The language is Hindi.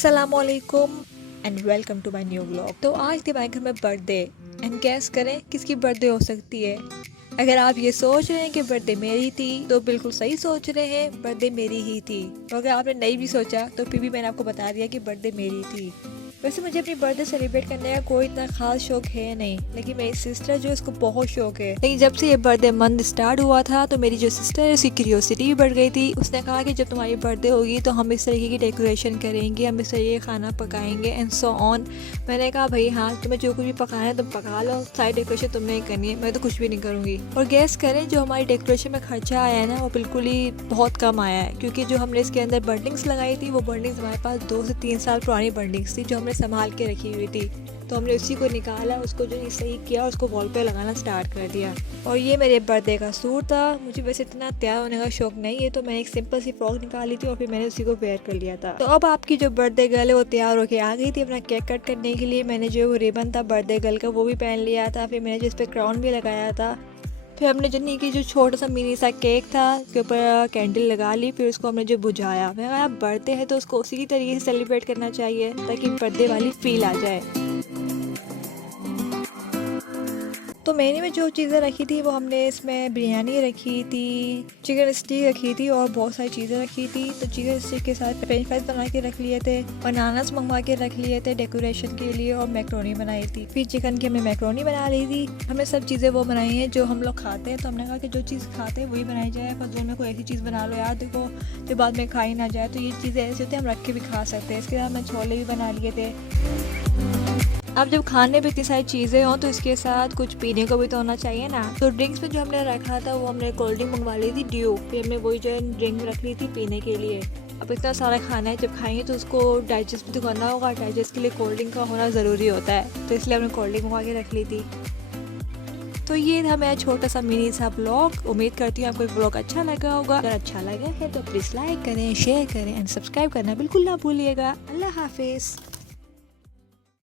अस्सलामुअलैकुम and welcome to my new vlog. तो आज थी हमारे घर में बर्थडे एंड गैस करें किसकी बर्थडे हो सकती है। अगर आप ये सोच रहे हैं कि बर्थडे मेरी थी तो बिल्कुल सही सोच रहे हैं, बर्थडे मेरी ही थी। और अगर आपने नहीं भी सोचा तो फिर भी मैंने आपको बता दिया कि बर्थडे मेरी थी। वैसे मुझे अपनी बर्थडे सेलिब्रेट करने का कोई इतना खास शौक है नहीं, लेकिन मेरी सिस्टर जो उसको बहुत शौक है। लेकिन जब से ये बर्थडे मंथ स्टार्ट हुआ था तो मेरी जो सिस्टर है उसकी क्यूरियोसिटी भी बढ़ गई थी। उसने कहा कि जब तुम्हारी बर्थडे होगी तो हम इस तरीके की डेकोरेशन करेंगे, हम इस तरीके का खाना पकाएंगे एंड सो ऑन। मैंने कहा भाई हाँ, तुम्हें जो कुछ भी पकाना है तुम पका लो, सारी डेकोरेशन तुमने ही करनी है, मैं तो कुछ भी नहीं करूँगी। और गैस करें जो हमारी डेकोरेशन में खर्चा आया है ना, वो बिल्कुल ही बहुत कम आया है, क्योंकि जो हमने इसके अंदर बर्डिंग्स लगाई थी वो बर्डिंग्स हमारे पास 2 से 3 साल पुरानी बर्डिंग्स थी जो हमने संभाल के रखी हुई थी। तो हमने उसी को निकाला, उसको जो सही किया, उसको वॉल पे लगाना स्टार्ट कर दिया। और ये मेरे बर्थडे का सूट था। मुझे वैसे इतना तैयार होने का शौक नहीं है, तो मैंने एक सिंपल सी फ्रॉक निकाली थी और फिर मैंने उसी को वेयर कर लिया था। तो अब आपकी जो बर्थडे गर्ल है वो तैयार होके आ गई थी अपना केक कट करने के लिए। मैंने जो रिबन था बर्थडे गर्ल का वो भी पहन लिया था, फिर मैंने जो इस पर क्राउन भी लगाया था। फिर हमने जन्नी की जो छोटा सा मिनी सा केक था उसके ऊपर कैंडल लगा ली, फिर उसको हमने जो बुझाया। मैं कहा बर्थडे है तो उसको उसी तरीके से सेलिब्रेट करना चाहिए ताकि बर्थडे वाली फील आ जाए। तो मेन्यू में जो चीज़ें रखी थी वो हमने इसमें बिरयानी रखी थी, चिकन स्टिक रखी थी और बहुत सारी चीज़ें रखी थी। तो चिकन स्टिक के साथ फ्रेंच फ्राइज बना के रख लिए थे, बनानास मंगवा के रख लिए थे डेकोरेशन के लिए, और मैक्रोनी बनाई थी। फिर चिकन की हमने मैक्रोनी बना ली थी। हमने सब चीज़ें वो बनाई हैं जो हम लोग खाते हैं, तो हमने कहा कि जो चीज़ खाते हैं वही बनाई जाए, पर जो में कोई ऐसी चीज़ बना लो यार देखो जो बाद में खाई ना जाए। तो ये चीज़ें ऐसी होती है हम रख के भी खा सकते हैं। इसके साथ हमने छोले भी बना लिए थे। अब जब खाने पे इतनी सारी चीज़ें हों तो इसके साथ कुछ पीने को भी तो होना चाहिए ना। तो ड्रिंक्स में जो हमने रखा था वो हमने कोल्ड ड्रिंक मंगवा ली थी ड्यू, फिर हमने वही जो है ड्रिंक रख ली थी पीने के लिए। अब इतना सारा खाना है, जब खाएंगे तो उसको डाइजेस्ट भी तो करना होगा, डाइजेस्ट के लिए कोल्ड ड्रिंक का होना ज़रूरी होता है, तो इसलिए हमने कोल्ड ड्रिंक मंगवा के रख ली थी। तो ये था मेरा छोटा सा मिनी सा ब्लॉग। उम्मीद करती हूँ आपको ब्लॉग अच्छा लगा होगा। अगर अच्छा लगा है तो प्लीज़ लाइक करें, शेयर करें एंड सब्सक्राइब करना बिल्कुल ना भूलिएगा। अल्लाह हाफिज़।